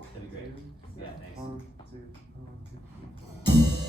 That'd be great. Yeah, thanks. 1, 2, 1, 2.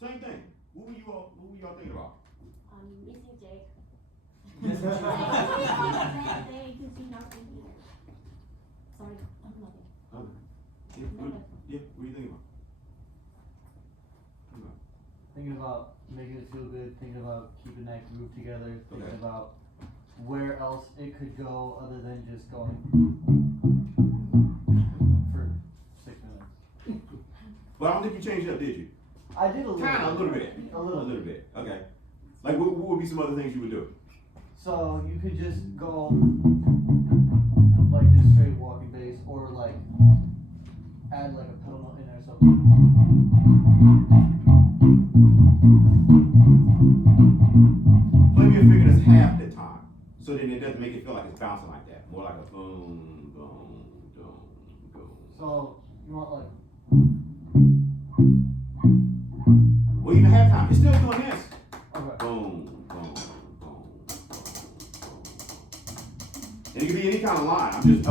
Same thing. What were y'all thinking about? Missing Jake. Missing Jake. Sorry, nothing. Okay. Yeah, what are you thinking about? Thinking about making it feel good, thinking about keeping that groove together, thinking Okay. about where else it could go other than just going for 6 minutes. But I don't think you changed it up, did you? I did a little Kinda, a little bit. A little bit. Okay. Like, what would be some other things you would do? So you could just go like just straight walking bass or like add like a pedal note in there or something. Play me a figure that's half the time. So then it doesn't make it feel like it's bouncing like that. More like a boom, boom, boom, boom. So you want like Well, even halftime, it's still doing this. okay. Boom, boom, boom, boom, boom. And it can be any kind of line. I'm just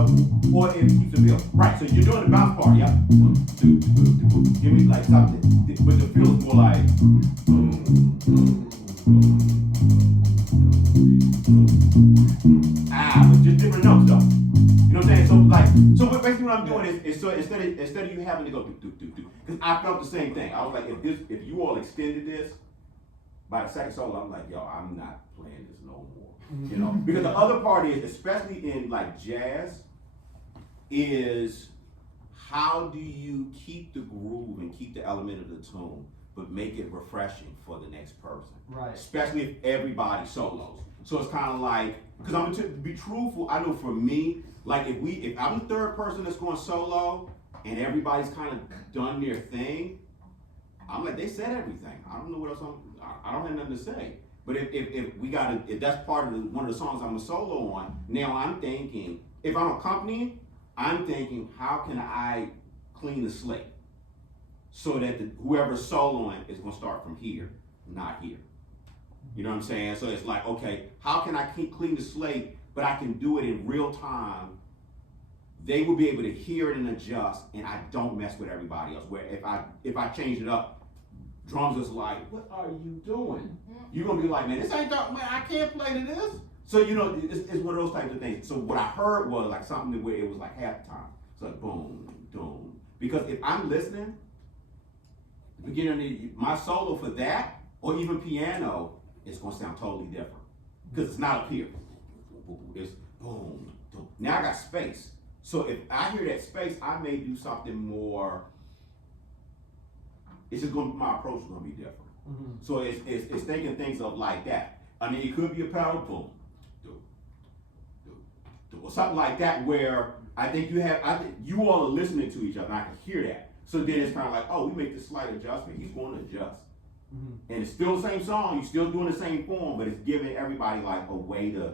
or it keeps the feel. Right, so you're doing the bounce part, yeah? 1, 2, 2, 2. Give me like something, but the feel is more like boom, boom, boom. But just different notes though. You know what I'm saying? So basically what I'm doing is so instead of you having to go do, because I felt the same thing. I was like, if you all extended this by the second solo, I'm like, yo, I'm not playing this no more. You know, because the other part is, especially in like jazz, is how do you keep the groove and keep the element of the tune, but make it refreshing for the next person. Right. Especially if everybody solos. So it's kind of like, because I'm to be truthful, I know for me, like if I'm the third person that's going solo and everybody's kind of done their thing, I'm like, they said everything. I don't know what else I don't have nothing to say. But if that's part of one of the songs I'm a solo on, now I'm thinking, if I'm accompanying, I'm thinking, how can I clean the slate? So that whoever's soloing is gonna start from here, not here. You know what I'm saying? So it's like, okay, how can I clean the slate, but I can do it in real time? They will be able to hear it and adjust, and I don't mess with everybody else. Where if I change it up, drums is like, what are you doing? You're gonna be like, man, this ain't man, I can't play to this. So you know, it's one of those types of things. So what I heard was like something where it was like half the time. It's like boom, boom. Because if I'm listening, beginning my solo for that, or even piano, it's gonna sound totally different. Because it's not up here. It's boom, boom. Now I got space. So if I hear that space, I may do something more. It's just gonna, my approach is gonna be different. Mm-hmm. So it's thinking things of like that. I mean, it could be a pedal, boom, or something like that, where I think you all are listening to each other, and I can hear that. So then it's kind of like, oh, we make this slight adjustment. He's going to adjust. Mm-hmm. And it's still the same song, you're still doing the same form, but it's giving everybody like a way to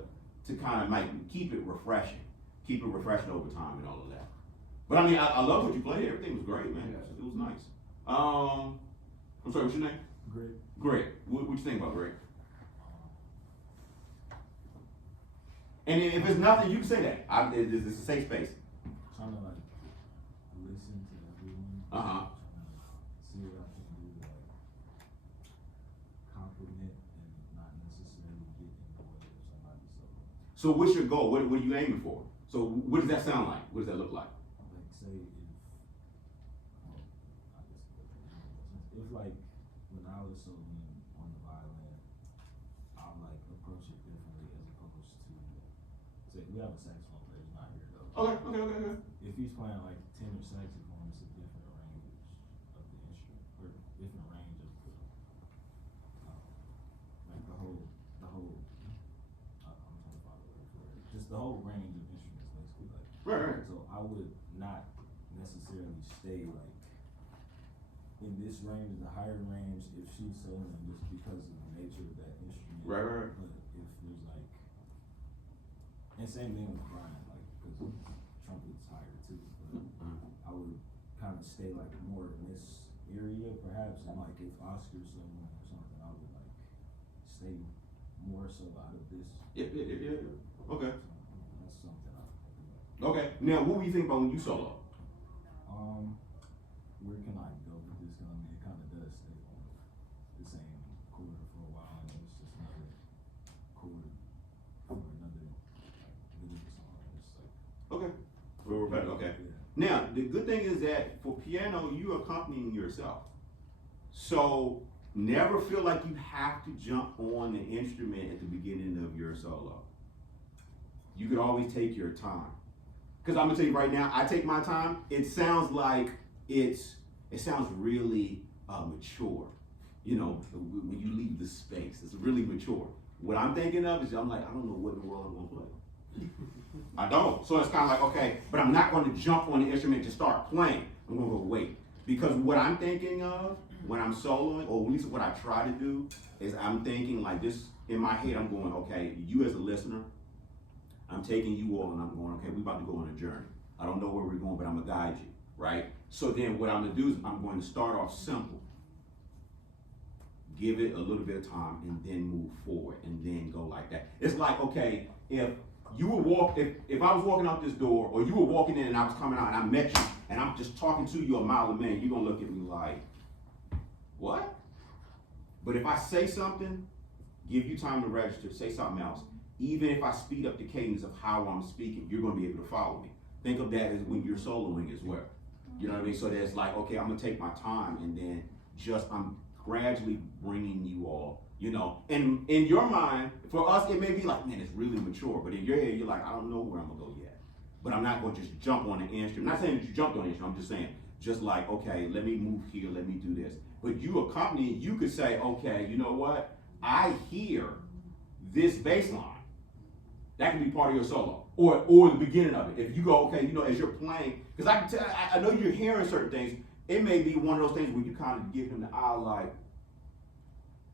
kind of like keep it refreshing over time and all of that. But I mean, I love what you played. Everything was great, man. Yeah. It was nice. I'm sorry, what's your name? Greg. What you think about Greg? And if it's nothing, you can say that. It's a safe space. Trying to like listen to everyone. See what I can do to like compliment and not necessarily get in the way of somebody's solo. So what's your goal? What are you aiming for? So what does that sound like? What does that look like? Like say if like when I was soloing on the violin, I'll like approach it differently as opposed to say we have a saxophone player who's not here though. Okay. If he's playing like tenor saxophone, it's a different range of the instrument, or different range of the like the whole. I'm trying to follow the word for it. Just the whole range of instruments, basically. Like, right. So I would not necessarily stay like in this range, the higher range, if she's soloing just because of the nature of that instrument. Right. But if there's like, and same thing with Brian, like because trumpet's higher too. But I would kind of stay like more in this area, perhaps. And like if Oscar's soloing or something, I would like stay more so out of this. Yeah. Okay. So that's something I would think about. Okay. Now, what do you think about when you solo? Where can I go with this? I mean, it kind of does stay on Now, the good thing is that for piano, you're accompanying yourself. So never feel like you have to jump on the instrument at the beginning of your solo. You could always take your time. Because I'm gonna tell you right now, I take my time. It sounds like it sounds really mature. You know, when you leave the space, it's really mature. What I'm thinking of is I'm like, I don't know what in the world I'm gonna play. I don't. So it's kind of like, okay, but I'm not going to jump on the instrument to start playing. I'm going to go wait. Because what I'm thinking of when I'm soloing, or at least what I try to do, is I'm thinking like this in my head, I'm going, okay, you as a listener, I'm taking you all and I'm going, okay, we're about to go on a journey. I don't know where we're going, but I'm going to guide you, right? So then what I'm going to do is I'm going to start off simple. Give it a little bit of time and then move forward and then go like that. It's like, okay, if you were if I was walking out this door, or you were walking in and I was coming out and I met you and I'm just talking to you a mile a minute, you're gonna look at me like, what? But if I say something, give you time to register, say something else. Even if I speed up the cadence of how I'm speaking, you're gonna be able to follow me. Think of that as when you're soloing as well. You know what I mean? So that's like, okay, I'm gonna take my time and then I'm gradually bringing you all, you know, and in your mind, for us, it may be like, man, it's really mature, but in your head, you're like, I don't know where I'm gonna go yet, but I'm not gonna just jump on the instrument. I'm not saying that you jumped on the instrument, I'm just saying, just like, okay, let me move here, let me do this. But you accompany, you could say, okay, you know what? I hear this bass line. That can be part of your solo, or the beginning of it. If you go, okay, you know, as you're playing, because I know you're hearing certain things. It may be one of those things where you kind of give him the eye, like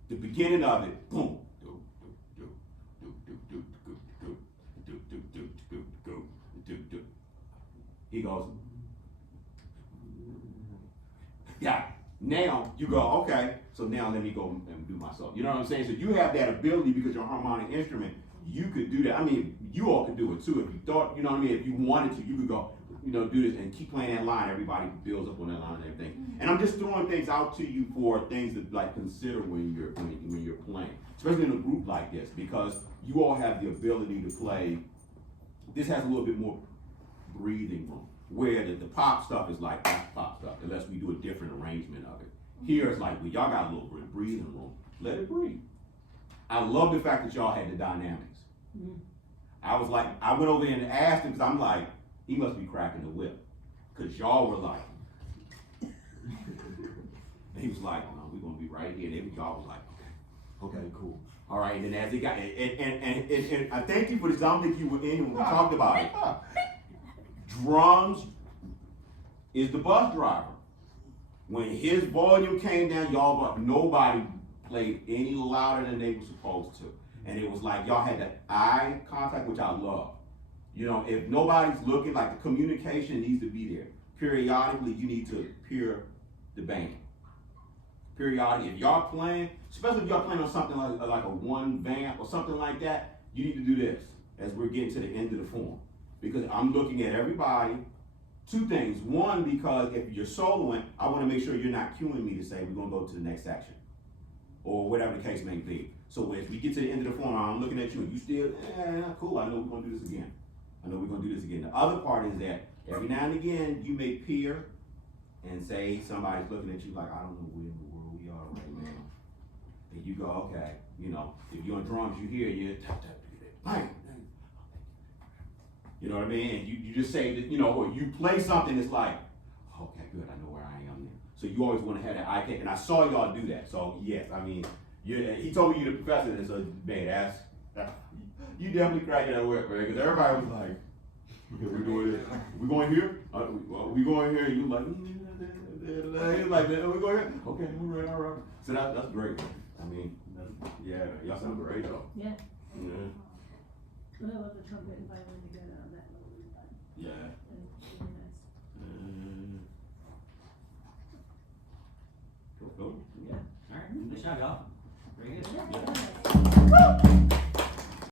the beginning of it, boom. He goes, yeah. Now you go, okay, so now let me go and do my solo. You know what I'm saying? So you have that ability because you're a harmonic instrument. You could do that. I mean, you all could do it too. If you thought, you know what I mean? If you wanted to, you could go, you know, do this and keep playing that line. Everybody builds up on that line and everything. And I'm just throwing things out to you for things to like consider when you're playing, especially in a group like this, because you all have the ability to play. This has a little bit more breathing room, where the pop stuff is like pop stuff, unless we do a different arrangement of it. Here it's like, well, y'all got a little bit of breathing room. Let it breathe. I love the fact that y'all had the dynamics. I was like, I went over there and asked him, because I'm like, he must be cracking the whip, because y'all were like, and he was like, no, we're gonna be right here. And y'all was like, okay, cool. All right, and then as it got, and I thank you for this. I don't think you were in when we talked about it. Drums is the bus driver. When his volume came down, y'all, nobody played any louder than they were supposed to. And it was like, y'all had that eye contact, which I love. You know, if nobody's looking, like the communication needs to be there. Periodically, you need to peer the band. Periodically, if y'all playing, especially if y'all playing on something like a one vamp or something like that, you need to do this as we're getting to the end of the form. Because I'm looking at everybody. Two things. One, because if you're soloing, I want to make sure you're not cueing me to say we're going to go to the next section, or whatever the case may be. So if we get to the end of the form, I'm looking at you and you still, not cool, I know we're going to do this again. The other part is that every now and again, you may peer and say somebody's looking at you like, I don't know where in the world we are right now. And you go, okay, you know, if you're on drums, you hear you, bang. You know what I mean? And you just say that, you know, or you play something that's like, okay, good, I know where I am now. So you always want to have that eye contact, and I saw y'all do that. So yes, I mean, he told me you're the professor, and so man, you definitely cracked that whip, man, because everybody was like, okay, we're doing it. We going here? We going here? You like, he's like, we going here? Okay, all right. So that's great. I mean, yeah, y'all sound great though. Yeah. Yeah. I love the trumpet and violin together on that little line. Yeah. It's really nice. Cool. Yeah. All right. Good job, y'all. Very good. Yeah.